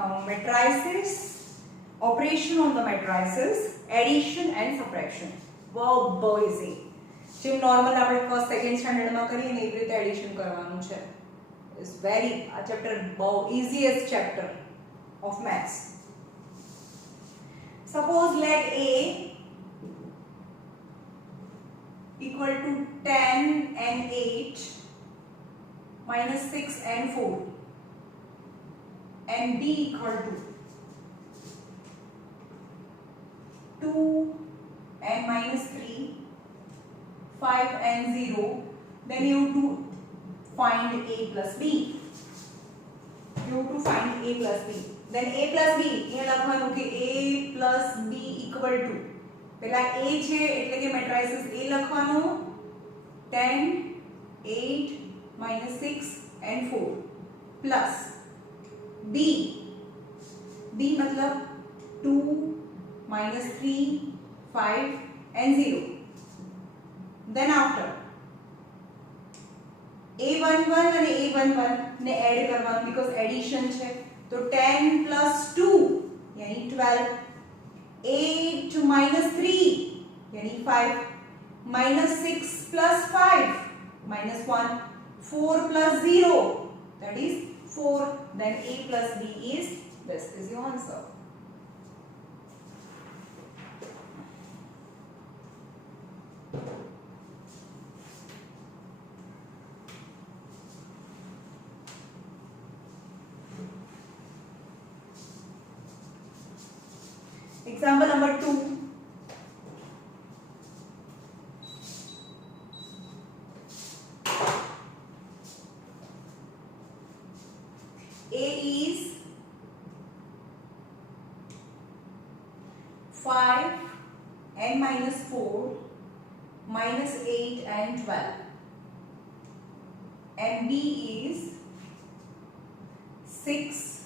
Now matrices, operation on the matrices, addition and subtraction. Wow, easy. જેમ normal આપણે first second સ્ટાન્ડર્ડમાં કરીએ ને એવી રીતે એડિશન કરવાનું છે. ઇટ્સ વેરી આ ચેપ્ટર બહુ easiest chapter of maths. Suppose let a equal to 10 and 8 minus 6 and 4 and b equal to 2 and minus 3, 5 and 0, then you have to find a plus b. You have to find a plus b. Then a plus b, here લખવાનું કે a plus b equal to પેલા a છે એટલે કે matrices a લખવાનું 10, 8, minus 6 and 4 plus b. b मतलब 2, minus 3, 5 and 0. Then after a11 and a11 ने ऐड करवाना because addition છે तो 10 plus 2 यानी 12, 8 minus 3 यानी 5, minus 6 plus 5 minus 1, 4 plus 0 that is 4. Then a plus b is this is your answer. Example number 2. A is 5 and minus 4 minus 8 and 12 and B is 6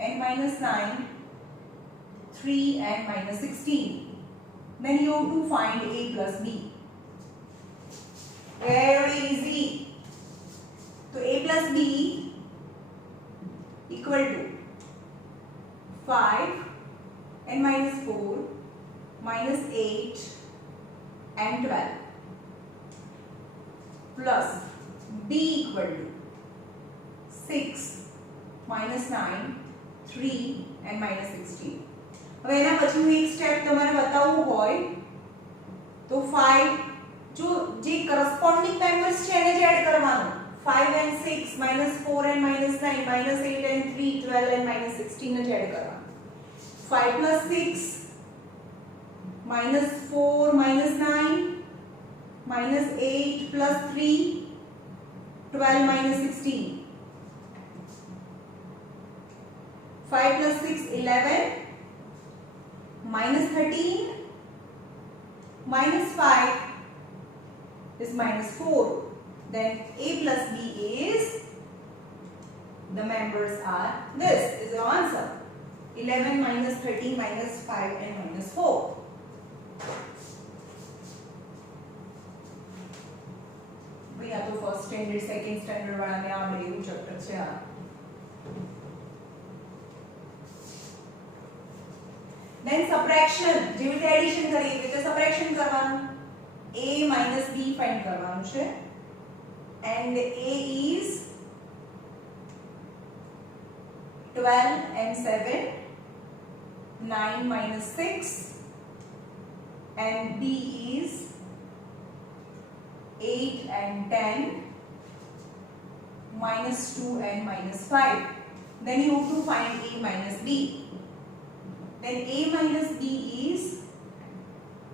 and minus 9, 3 and minus 16. Then you have to find a plus b. Very easy. So a plus b equal to 5 and minus 4 minus 8 and 12 plus b equal to 6 minus 9, 3 and minus 16. હવે એના પછીનું એક સ્ટેપ તમારે બતાવવું હોય તો 5 જો જે કરસ્પોન્ડિંગ મેમ્બર્સ છે એને જ એડ કરવાનું. 5 and 6 minus 4 and minus 9 minus 8 and 3 12 and minus 16 ને જ એડ કરવાનું. 5 plus 6 minus 4 minus 9 minus 8 plus 3 12 minus 16. 5 plus 6 11 minus 13 minus 5 is minus 4. Then a plus b is, the members are this is your answer. 11 minus 13 minus 5 and minus 4. भैया तो फर्स्ट स्टैंडर्ड सेकंड स्टैंडर्ड वाला ने आवड़े એવું ચેપ્ટર છે આ. Then subtraction, જેવી રીતે એડિશન કરીએ એવી રીતે સબટ્રેક્શન કરવાનું. a minus b ફાઇન્ડ કરવાનું છે and a is 12 and 7, 9 minus 6 and b is 8 and 10 minus 2 and minus 5. Then you have to find a minus b. Then a minus b is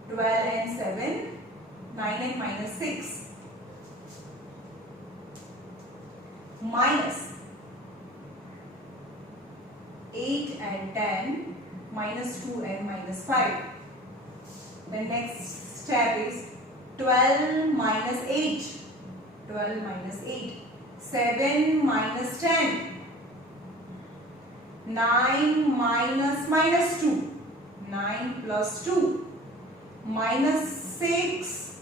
12 and 7, 9 and minus 6 minus 8 and 10 minus 2 and minus 5. The next step is 12 minus 8, 12 minus 8, 7 minus 10, 9 minus minus 2, 9 plus 2, minus 6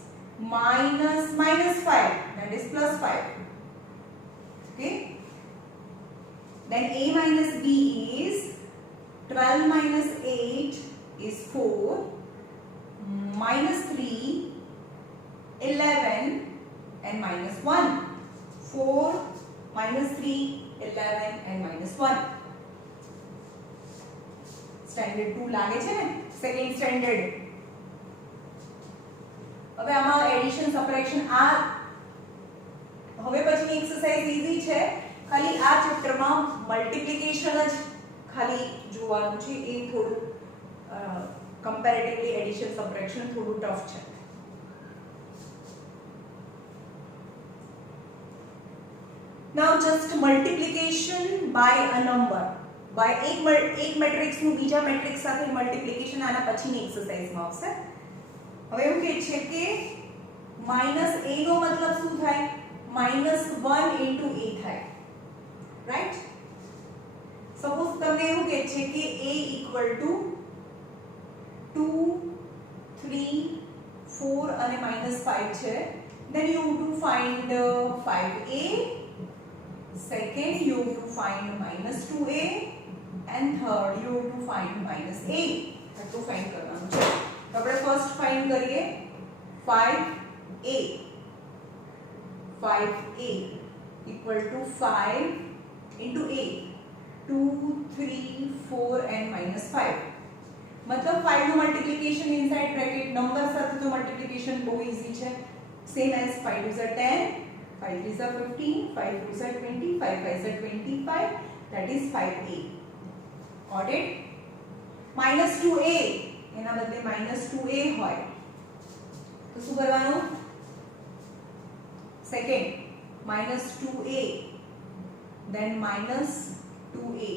minus minus 5, that is plus 5. Okay. then a minus b is 12 minus 8 is 4, minus 3, 11 and minus 1. 4 minus 3, 11 and minus 1. સ્ટેન્ડર્ડ 2 લાગે છે ને, second standard. હવે આમાં addition subtraction આ હવે પછીની exercise easy છે, ખાલી આ ચેપ્ટરમાં મલ્ટીપ્લિકેશન જ ખાલી જોવાનું છે, એ થોડું કમ્પેરેટિવલી એડિશન સબટ્રેક્શન થોડું ટફ છે. Now just multiplication by a number. By એક મેટ્રિક્સ નું બીજા મેટ્રિક્સ સાથે મલ્ટીપ્લિકેશન આના પછીની એક્સરસાઇઝમાં આવશે. હવે એવું કહે છે કે માઈનસ a નો મતલબ શું થાય? -1 into a થાય, રાઈટ? સપોઝ તમને એવું કહે છે કે a equal to 2, 3, 4 અને -5 છે. Then you have to find 5a. Second, you have to find -2a, and third, you have to find -a. तो फाइंड करવાનું છે. તો આપણે ફર્સ્ટ ફાઇન્ડ કરીએ 5a. 5a equal to 5 into a. 2, 3, 4 and -5. मतलब 5 નું મલ્ટીપ્લિકેશન ઇનસાઇડ બ્રેકેટ નંબર સાથે તો મલ્ટીપ્લિકેશન બહુ ઈઝી છે. Same as 5 2 10, 5 3 15, 5 2 20, 5 5 25, that is 5a. Got it? -2a એના બદલે -2a હોય તો શું કરવાનું? Second -2a then -2a.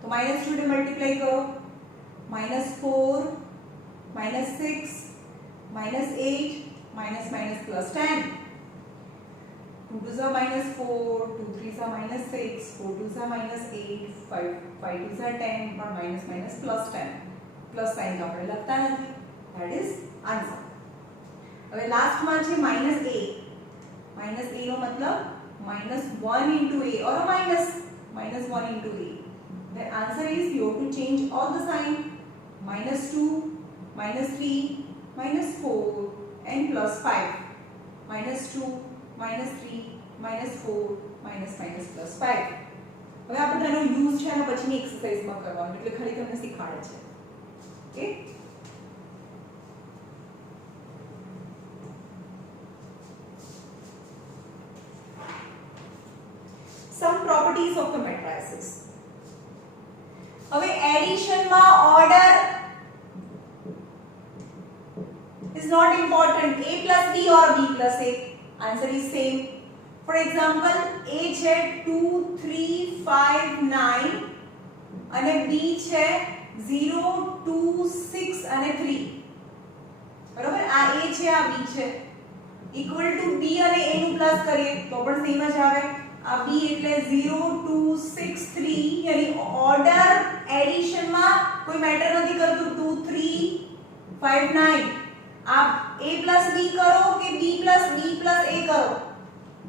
તો -2 ને મલ્ટીપ્લાય કરો, -4, -6, -8, -10. 2 2s are -4, 2 3s are -6, 4 2s are -8, 5 2s are 10, but minus +10. Plus sign તો આપણે લખતા નથી. That is answer. હવે લાસ્ટમાં છે -a. -a નો મતલબ -1 into a or -1 into a. The answer is you have to change all the sign. -2, -3, -4 and +5. -2, -3, -4, -+5. હવે આ બધાનો યુઝ છે અને પછીની એક્સરસાઇઝમાં કરવાનો, એટલે ખાલી તમને શીખવાડે છે. Okay, some properties of the matrices. હવે એડિશનમાં order is not important. a plus b or b plus a. Answer is same. For example, a છે 2, 3, 5, 9 અને b છે 0, 2, 6 અને 3. બરોબર? આ a છે, આ b છે. ઇક્વલ ટુ b અને a નું પ્લસ કરીએ તો પણ સેમ જ આવે. આ b એટલે 0, 2, 6, 3. યાની ઓર્ડર એડિશનમાં કોઈ મેટર નથી કરતું. 2, 3, 5, 9. आप a plus b करो कि b plus a करो,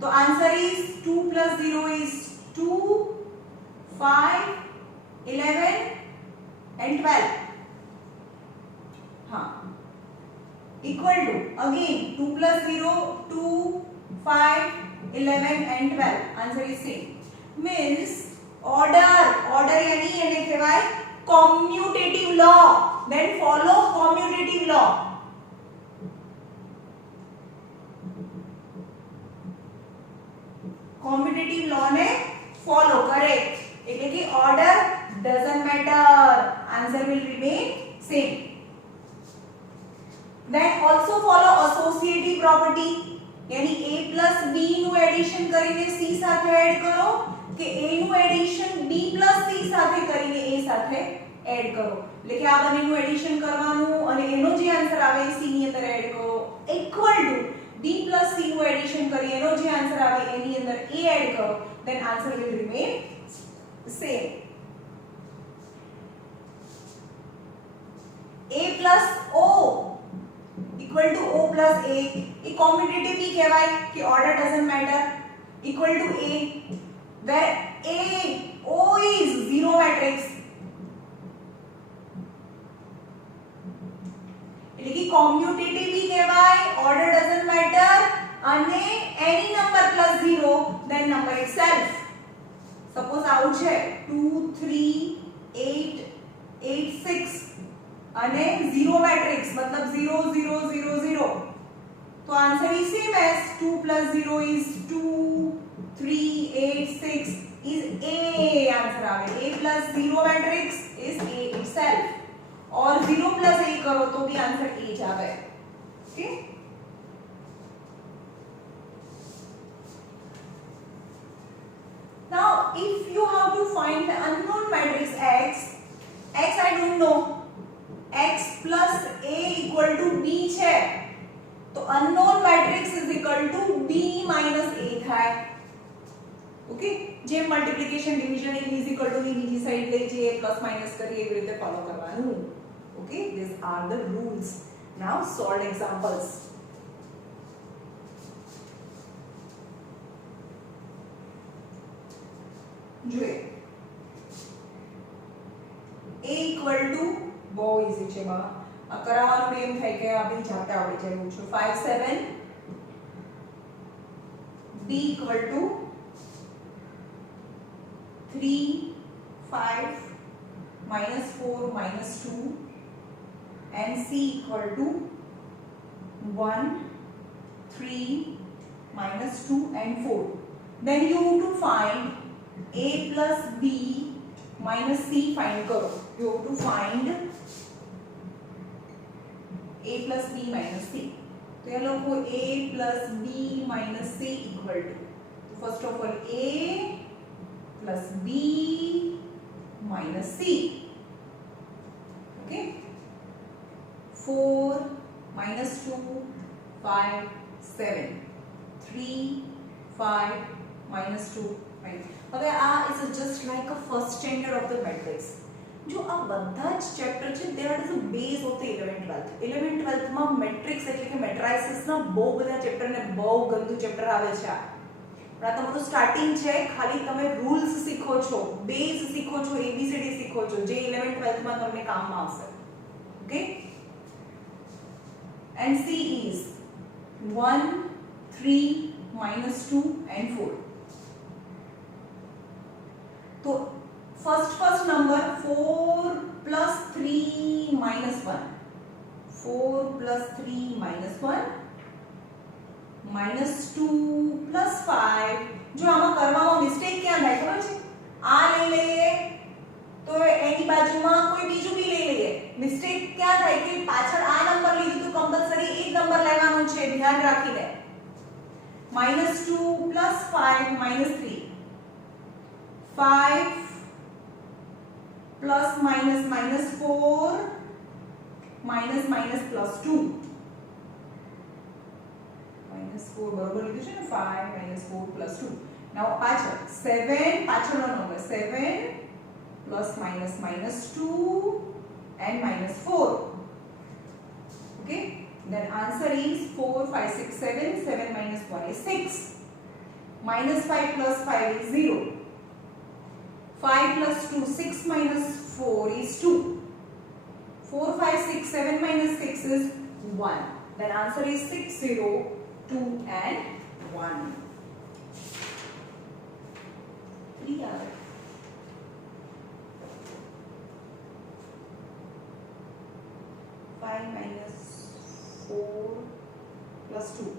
तो आंसर इज 2 plus 0 is 2, 5, 11 and 12. हाँ, equal to again 2 plus 0, 2, 5, 11 and 12. Answer is same. Means order यानी એને કહેવાય commutative law. Then follow commutative law. commutative law ને follow કરે એટલે કે order doesn't matter, answer will remain same. Then also follow associative property, यानी a plus b નું એડિશન કરીને c સાથે એડ કરો કે a નું એડિશન b plus c સાથે કરીને a સાથે એડ કરો. એટલે કે આ બંનેનું એડિશન કરવાનું અને એનો જે આન્સર આવે એ c ની અંદર એડ કરો, equal to b plus c નું એડિશન કરી એનો જે આન્સર આવે એની અંદર a એડ કરો, then answer will remain same. a plus o equal to o plus a. એ commutative भी કહેવાય કે order doesn't matter, equal to a, where a o is zero matrix. એટલે કે કોમ્યુટેટિવ બી કહેવાય, ઓર્ડર ડઝન્ટ મેટર, અને any number plus 0 then number itself. Suppose આવું છે 2 3 8 8 6 અને 0 મેટ્રિક્સ મતલબ 0 0 0 0, તો answer is same as 2 plus 0 is 2 3 8 6 is A. आंसर આવે A plus 0 matrix is A itself, और 0 plus A करो तो भी आंसर A જ આવે. Okay, now if you have to find the unknown matrix x I don't know, x plus A equal to B છે, તો unknown matrix is equal to B minus A થાય. ઓકે, જે multiplication division is equal to ની બીજી સાઈડ લઈ જઈએ plus minus કરીએ એવી રીતે ફોલો કરવાનું. Okay, this are the rules. Now solve examples. જોઈએ a ઇક્વલ ટુ બહુ ઈઝી છે બા, આ કરાવવાનું એમ થાય કે આપણે જાતે આવડી જાય એવું છે. 5 7 b ઇક્વલ ટુ 3 5 minus 4 minus 2 and c equal to 1 3 minus 2 and 4. Then you have to find a plus b minus c. Find karo, you have to find a plus b minus c. तो ये लोग को a plus b minus c equal to, first of all a plus b minus c. Okay, 4 minus 2 5 7 3 5 minus 2 5. હવે આ is just like a first standard of the matrix. जो આ બધા જ ચેપ્ટર છે they are the base of the 11th 12th. 11th 12th માં મેટ્રિક્સ એટલે કે મેટ્રાઇસિસ ના બહુ બધા ચેપ્ટર ને બહુ ગંદુ ચેપ્ટર આવે છે. આ તમારું સ્ટાર્ટિંગ છે, ખાલી તમે રૂલ્સ શીખો છો, બેઝ શીખો છો, એબીસીડી શીખો છો, જે 11th 12th માં તમને કામમાં આવશે. ઓકે, and c is 1 3 minus 2 and 4. तो first number 4 plus 3 minus 1, 4 plus 3 minus 1 minus 2 plus 5. જો આમાં કરવામાં મિસ્ટેક ક્યાં થાય ખબર છે? આ લઈ લઈએ તો એની બાજુમાં કોઈ બીજું બી લઈ લઈએ. મિસ્ટેક ક્યાં થાય કે પાછળ આ નંબર લીધું તો કમ્પલસરી એ જ નંબર લેવાનો છે, ધ્યાન રાખીને. -2 plus 5 minus 3, 5 plus minus minus 4 minus minus plus 2. minus 4 બરોબર લીધું છે ને, 5 minus 4 plus 2. now પાછળ 7 પાછળનો નંબર 7 plus minus minus 2 and minus 4. okay, then answer is 4 5 6 7, 7 minus 1 is 6, minus 5 plus 5 is 0, 5 plus 2 6 minus 4 is 2, 4 5 6 7 minus 6 is 1. then answer is 6 0 2 and 1. 3 are 5 minus 4 plus 2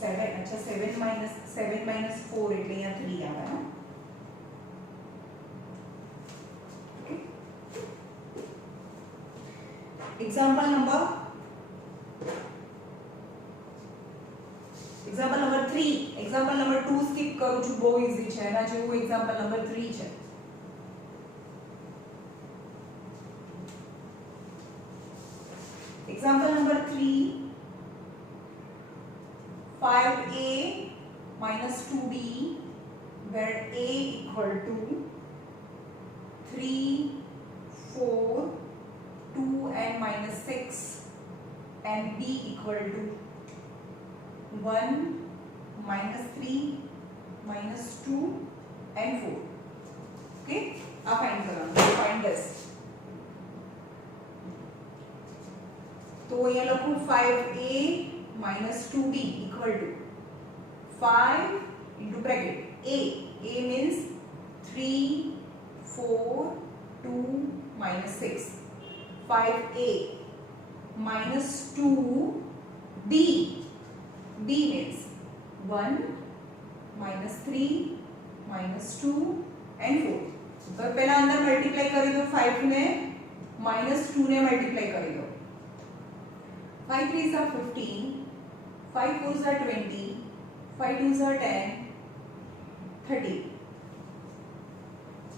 7. अच्छा 7 minus 4 એટલે અહીંયા 3 આવે. Okay, example number 3. example number 2 skip કરું છું, બહુ ઈઝી છે. એના જેવું example number 3 છે. example number 3, 5a minus 2b, where a equal to 3 4 2 and minus 6 and b equal to 1 minus 3 minus 2 and 4. આ ફાઇન્ડ કરવાનું. Find this. તો અહીંયા લખું 5a minus 2b equal to 5 into bracket a. A means 3 4 2 minus 6. 5a minus 2b. b means 1 minus 3 minus 2 and 4. तो पहला अंदर मल्टीप्लाई करी दो 5 ने minus 2 ने मल्टीप्लाई करी दो. 5 3s are 15, 5 4s are 20, 5 2s are 10, 30.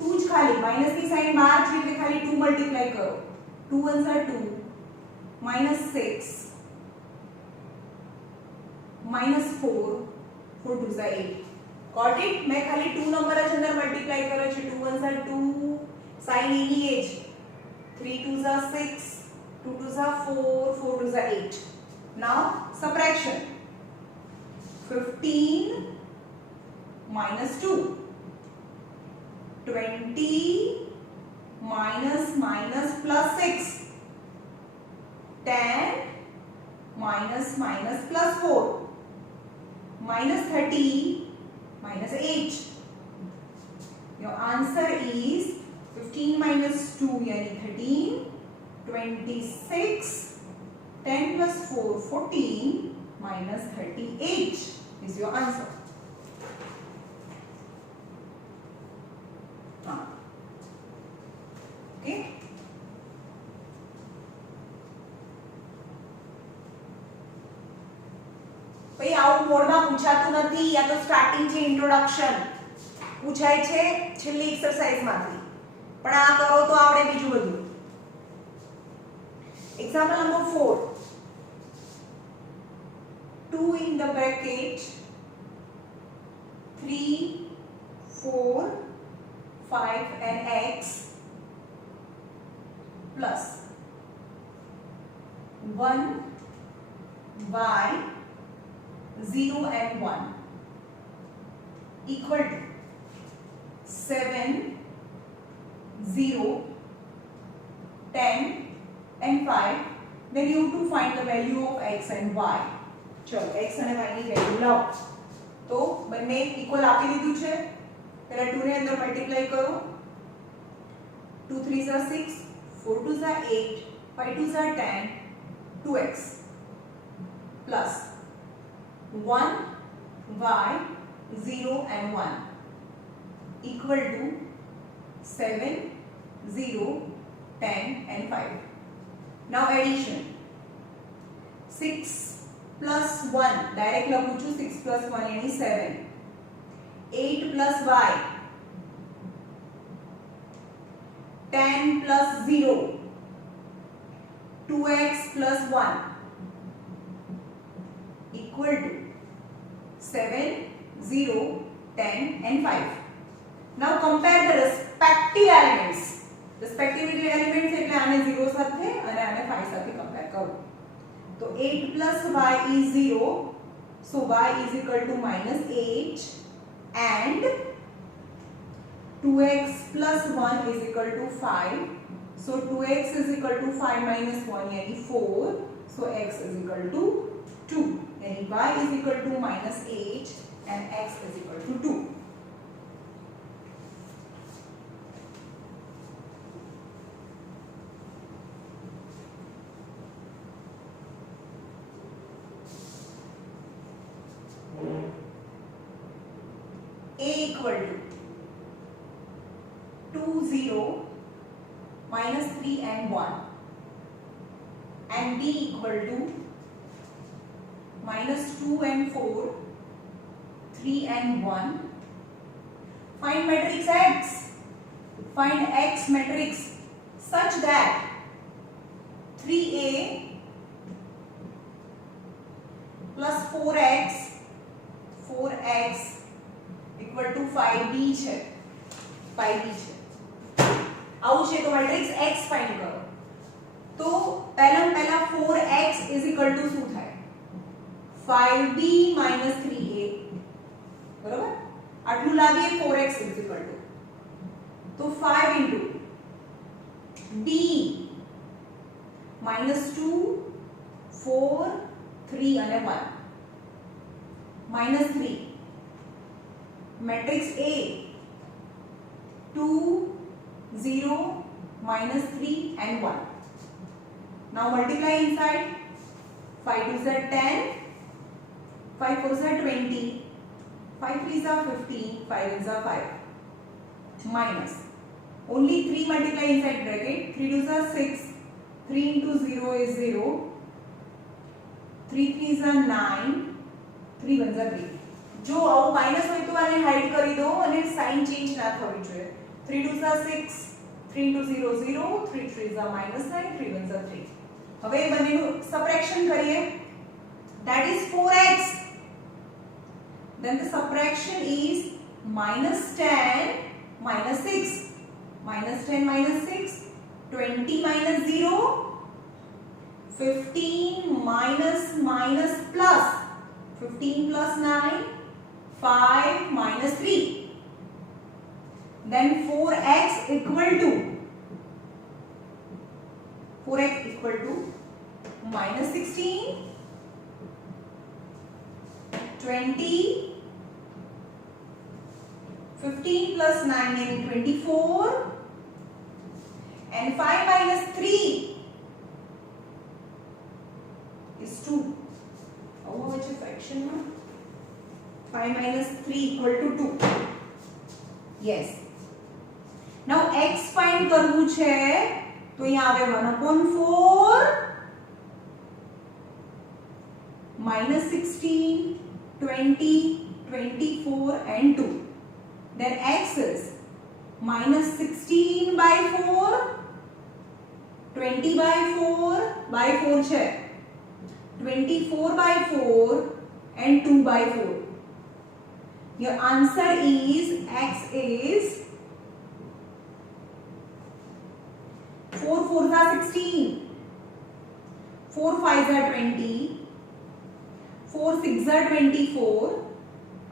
2 ज खाली माइनस की साइन बाहर છે એટલે ખાલી 2 મલ્ટીપ્લાય કરો. 2 1s are 2, minus 6, minus 4, 4 2s are 8. Got it? मैं खाली 2 नंबर જ અંદર મલ્ટીપ્લાય કરો છે. 2 1s are 2, સાइन એની એ જ. 3 2s are 6, 2 2s are 4, 4 2s are 8. Now subtraction. 15 minus 2, 20 minus minus plus 6, 10 minus minus plus 4, minus 30 minus 8. Your answer is 15 minus 2 yani 13, 26, 10 plus 4 14 minus 38 is your answer. Okay. ભાઈ આવું બોર્ડમાં પૂછાતું નથી યા તો સ્ટાર્ટિંગ છે ઇન્ટ્રોડક્શન પૂછાય છે છેલ્લી એક્સરસાઇઝમાંથી પણ આ કરો તો આવડે બીજું બધું. Example number 4. 2 in the bracket 3, 4, 5 and x plus 1, y, 0 and 1 equal to 7, 0, 10 and 5. Then you have to find the value of x and y. चलो x અને y ની વેલ્યુ લાવો. તો બંને ઇક્વલ આપી દીધું છે. પહેલા 2 ને અંદર મલ્ટીપ્લાય કરો. 2 3s are 6, 4 2s are 8, 5 2s are 10, 2x plus 1 y 0 and 1 equal to 7 0 10 and 5. Now addition. 6 plus 1 direct લખું છું. 6 plus 1 yani 7. 8 plus y, 10 plus 0, 2x plus 1 equal to 7 0 10 and 5. Now compare the respective elements. Respective elements એટલે આને 0 સાથે અને આને 5 સાથે compare કરો. તો 8 plus y is 0, so y is equal to minus 8 and 2x plus 1 is equal to 5, so 2x is equal to 5 minus 1 yani 4, so x is equal to 2 yani y is equal to minus 8 and x is equal to 2. A equal to 2 0 minus 3 and 1 and B equal to minus 2 and 4, 3 and 1. Find matrix X. Find X matrix such that 3A plus 4x equal to 5b છે. 5b છે. આવું છે તો matrix x find કરો. તો પહેલા 4x is equal to શું થાય? 5b minus 3a. બરાબર? આટલું લાવીએ 4x is equal to तो 5 इंटू बी -2 4 3 અને 1 -3 मैट्रिक्स A 2 0 -3 and 1. Now multiply inside. 5 2s are 10, 5 4s are 20, 5 3s are 15, 5 1s are 5. Minus. Only 3 multiply inside bracket. 3 2s are 6, 3 into 0 is 0, 3 3s are 9, 3 1s are 3. જો આવું માઈનસ હોય તો આને હાઈડ કરી દો અને સાઇન ચેન્જ ના થવી જોઈએ. 3 2s are 6, 3 into 0 0, 3 3s are -9, 3 1s are 3. હવે બંનેનું સબટ્રેક્શન કરીએ. That is 4x. Then the subtraction is -10 -6, -10 -6, 20 -0, 15 minus plus, 15 plus 9, 5 minus 3. Then 4x equal to -16, 20, 15 plus 9 meaning 24, and 5 minus 3 is 2. How much is fraction now? 5 minus 3 equal to 2. Yes. Now x find કરવું છે તો અહીંયા આવે 1/4 -16, 20, 24 and 2. Then x is -16/4, 20/4 by 4 છે, 24/4 and 2/4. Your answer is x is 4 4s are 16, 4 5s are 20, 4 6s are 24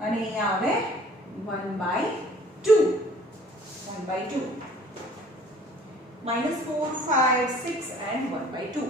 અને અહીંયા આવે 1/2. -4 5 6 and 1/2.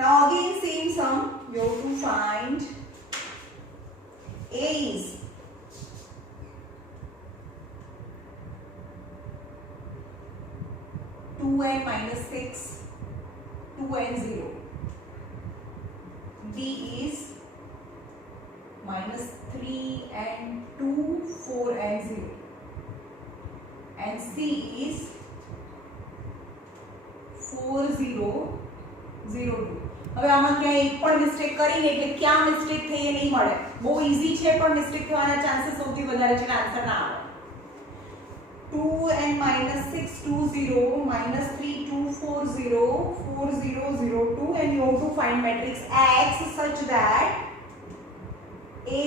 Now again same sum, you have to find A is 2n minus 6, 2n 0. B is -3n 2, 4n 0. And C is 4 0 0 2. હવે આમાં ક્યાં એક પણ મિસ્ટેક કરીને એટલે ક્યાં મિસ્ટેક થઈ એ નહીં મળે. બહુ ઈઝી છે પણ મિસ્ટેક થવાના ચાન્સીસ સૌથી વધારે છે, આન્સર ના આવે. 2n minus 6 2 0 -3 2 4 0 4 0 0 2 and you have to find matrix X such that A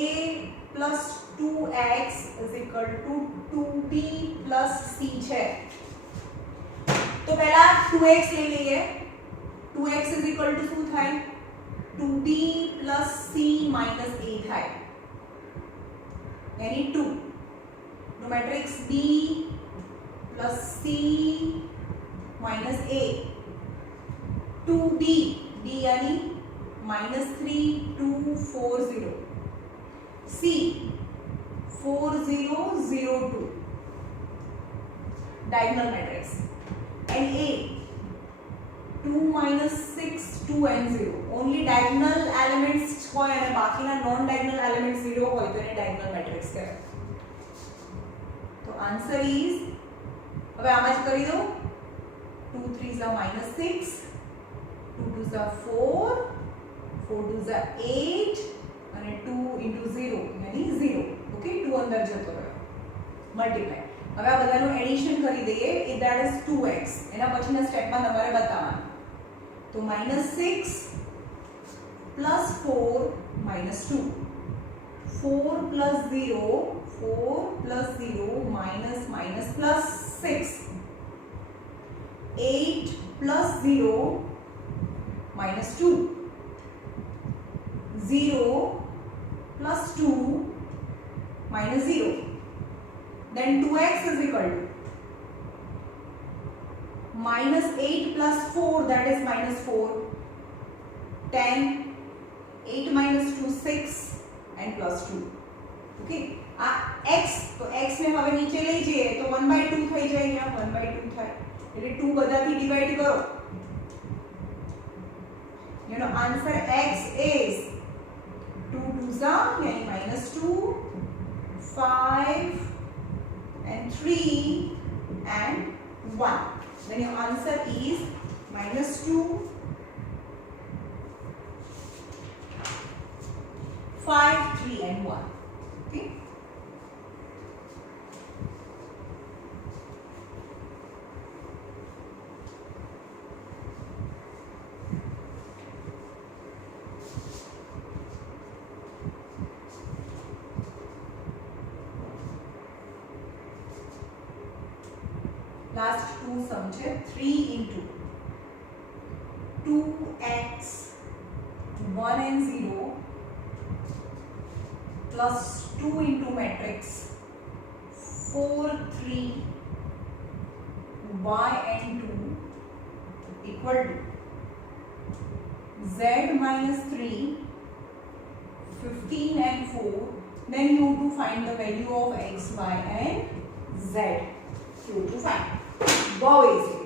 plus 2x is equal to 2b plus c છે. તો પહેલા 2x લઈ લઈએ. 2x is equal to શું થાય? 2b plus c minus a થાય. यानी 2. तो matrix b plus c minus a. 2b b यानी -3 2 4 0. c 4 0 0 2. Diagonal matrix. And a 2 minus 6 2 and 0. Only diagonal elements હોય અને બાકીના non diagonal elements 0 હોય તો એને diagonal matrix કહેવાય. તો answer is, હવે આમાં જ કરી દો. 2 3s are -6, 2 2s are 4, 4 2s are 8 અને 2 into 0 यानी 0. ઓકે, 2 અંદર જતો રહ્યો. મલ્ટીપ્લાય હવે આ બધાનું એડિશન કરી દઈએ. that is 2x. એના પછીના સ્ટેપમાં તમારે બતાવવાનું. તો -6 plus 4 minus 2. 4 plus 0 minus plus 6. 8 plus 0 minus 2. 0 plus 2 minus 0. Then 2x is equal to minus 8 plus 4, that is minus 4. 10. 8 minus 2 6 and plus 2. Okay. x, તો x ને હવે નીચે લઈ જઈએ તો 1/2 થઈ જાય. અહીંયા 1/2 થાય એટલે 2 બધાથી ડિવાઈડ કરો. You know, answer x is 2 2s are -2, 5 and 3 and 1. Then your answer is -2, 5, 3 and 1. Okay. Last two sum છે 3 into 2x 1 and 0 plus 2 into matrix 4 3 y and 2 equal to z minus 3 15 and 4. Then you have to find the value of x, y and z. You have to find. Go easy.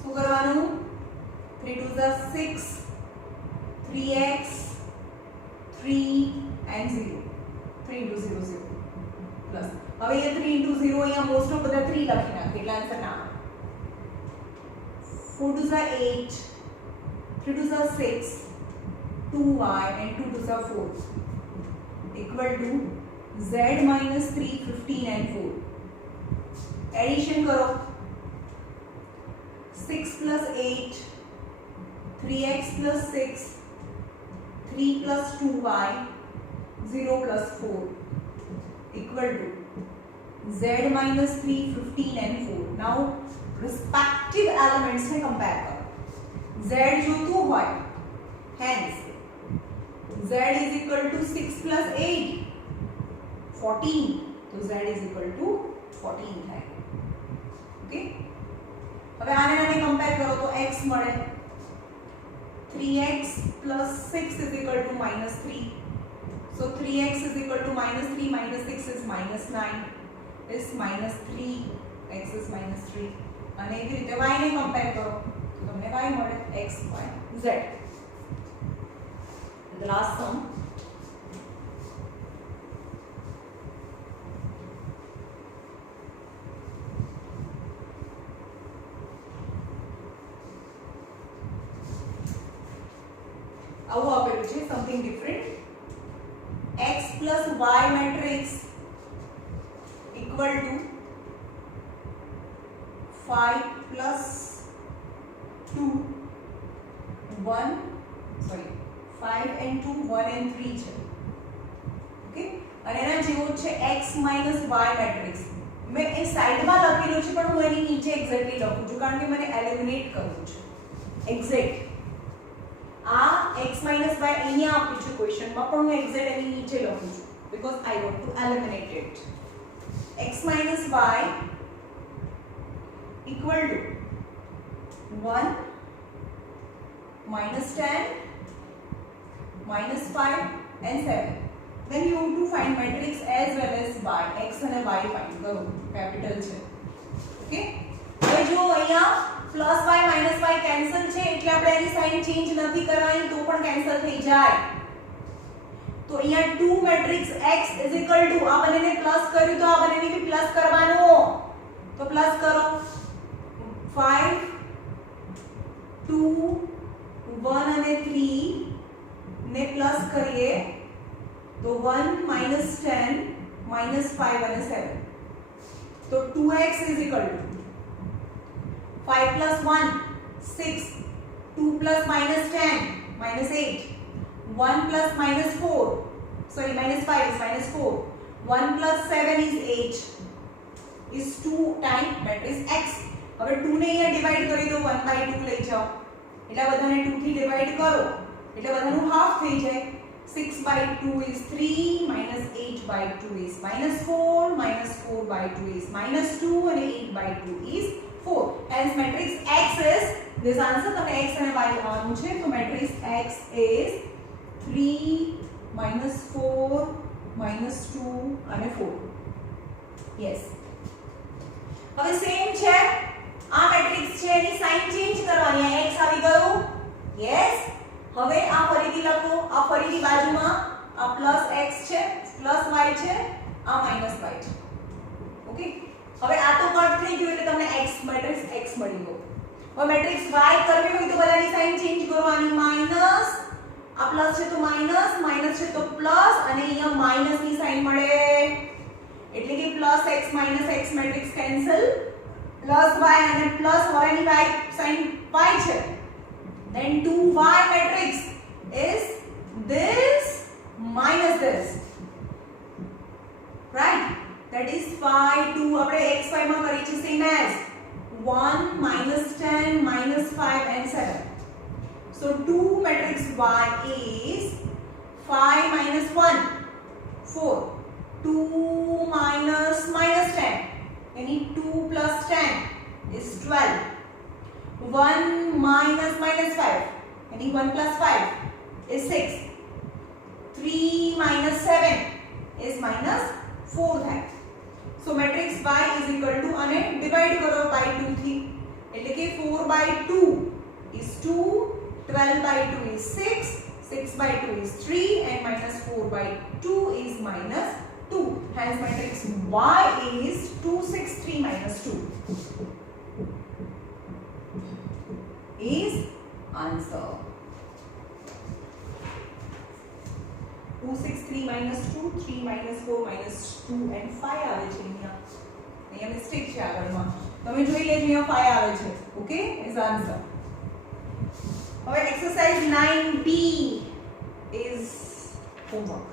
So करवानु 3 2 is 6, 3x 3 and 0. 3 into 0 0 plus. હવે ये 3 into 0 અહીંયા most of બધા 3 લખી નાખે એટલે આન્સર ના આવે. 4 2 is 8, 3 2 is 6, 2y and 2 2 is 4 equal to z minus 3 15 and 4. एडिशन करो. 6 plus 8, 3x plus 6, 3 plus 2y, 0 plus 4 equal to z minus 3, 15 and 4. Now respective elements से compare करो. z जोतु होय, hence z is equal to 6 plus 8, 14. तो z is equal to 14 થાય. Okay. હવે આને આને કમ્પેર કરો તો x મળે 3x plus 6 is equal to -3. So 3x is equal to -3 minus 6 is -9 is -3, x is -3. અને એવી રીતે y ને કમ્પેર કરો તો તમને y મળે x, y, z. The last sum આવું આપેલું છે something different. x plus y matrix equal to 5 plus 2 1 sorry 5 and 2 1 and 3 છે. ઓકે. અને એના જેવો છે x minus y matrix. મેં એ સાઈડમાં લખેલું છે પણ હું એની નીચે એક્ઝેક્ટલી લખું છું કારણ કે મને એલિમિનેટ કરવું છે. એક્ઝેક્ટ આ x minus y અહીંયા આપ્યું છે ક્વેશ્ચનમાં પણ હું એક્ઝેક્ટ એની નીચે લખું છું because I want to eliminate it. x minus y equal to 1 minus 10 minus 5 and 7. Then you have to find matrix as well as y. X and y find करो capital છે. Okay. હવે જો અહીંયા plus y minus y cancel છે એટલે આપણે એની સાઇન ચેન્જ નથી કરવાની તો પણ કેન્સલ થઈ જાય. તો અહીંયા 2 મેટ્રિક્સ x આ બંનેને પ્લસ કર્યું તો આ બંનેને બી પ્લસ કરવાનો. તો પ્લસ કરો 5 2 1 અને 3 ને પ્લસ કરીએ તો 1 -10 -5 અને 7. तो 2x is equal to 5 plus 1 6, 2 plus minus 10 minus 8, 1 plus minus 4, sorry minus 5 is minus 4, 1 plus 7 is 8 is 2 times matrix x. હવે 2 ને અહીંયા ડિવાઈડ કરી દો 1/2 લઈ જાઓ એટલે બધાને 2 થી ડિવાઈડ કરો એટલે બધાનું હાફ થઈ જાય 6/2 is 3 minus 8/2 is minus 4 minus 4/2 is minus 2 and 8/2 is 4. Hence matrix x is this answer. તમને x અને y લેવાનું છે તો matrix x is 3 minus 4 minus 2 અને 4. yes. હવે સેમ છે આ મેટ્રિક્સ છે એની સાઇન ચેન્જ કરવાની આ x આવી ગયું yes. હવે આ ફરીથી લખો આ ફરીથી બાજુમાં આ પ્લસ x છે પ્લસ y છે આ માઈનસ y છે ઓકે. હવે આ તો કટ થઈ ગયું એટલે તમને x મેટ્રિક્સ x મળી ગયો. હવે મેટ્રિક્સ y કરવી હોય તો બધાની સાઇન ચેન્જ કરવાની માઈનસ આ પ્લસ છે તો માઈનસ માઈનસ છે તો પ્લસ અને અહીંયા માઈનસ ની સાઇન મળે એટલે કે plus x minus x matrix cancel plus y અને પ્લસ હવેની y સાઇન y છે. Then 2y matrix is this minus this, right? That is phi 2 આપણે x y માં કરી છે same as 1 minus 10 minus 5 and 7. So 2 matrix y is phi minus 1 4 2 minus minus 10 yani 2 plus 10 is 12 1 minus minus 5 yani 1 plus 5 is 6 3 minus 7 is minus 4 that. So matrix y is equal to અને divide કરો by 2 થી એટલે કે 4/2 is 2 12/2 is 6 6/2 is 3 and minus 4/2 is minus 2. Hence matrix y is 2 6 3 minus 2 is answer. 2 6 3 minus 2 3 minus 4 minus 2 and 5 આવે છે અહીંયા મિસ્ટેક છે આગળમાં તમે જોઈ લેજો અહીંયા 5 આવે છે ઓકે is answer. હવે exercise 9b is homework.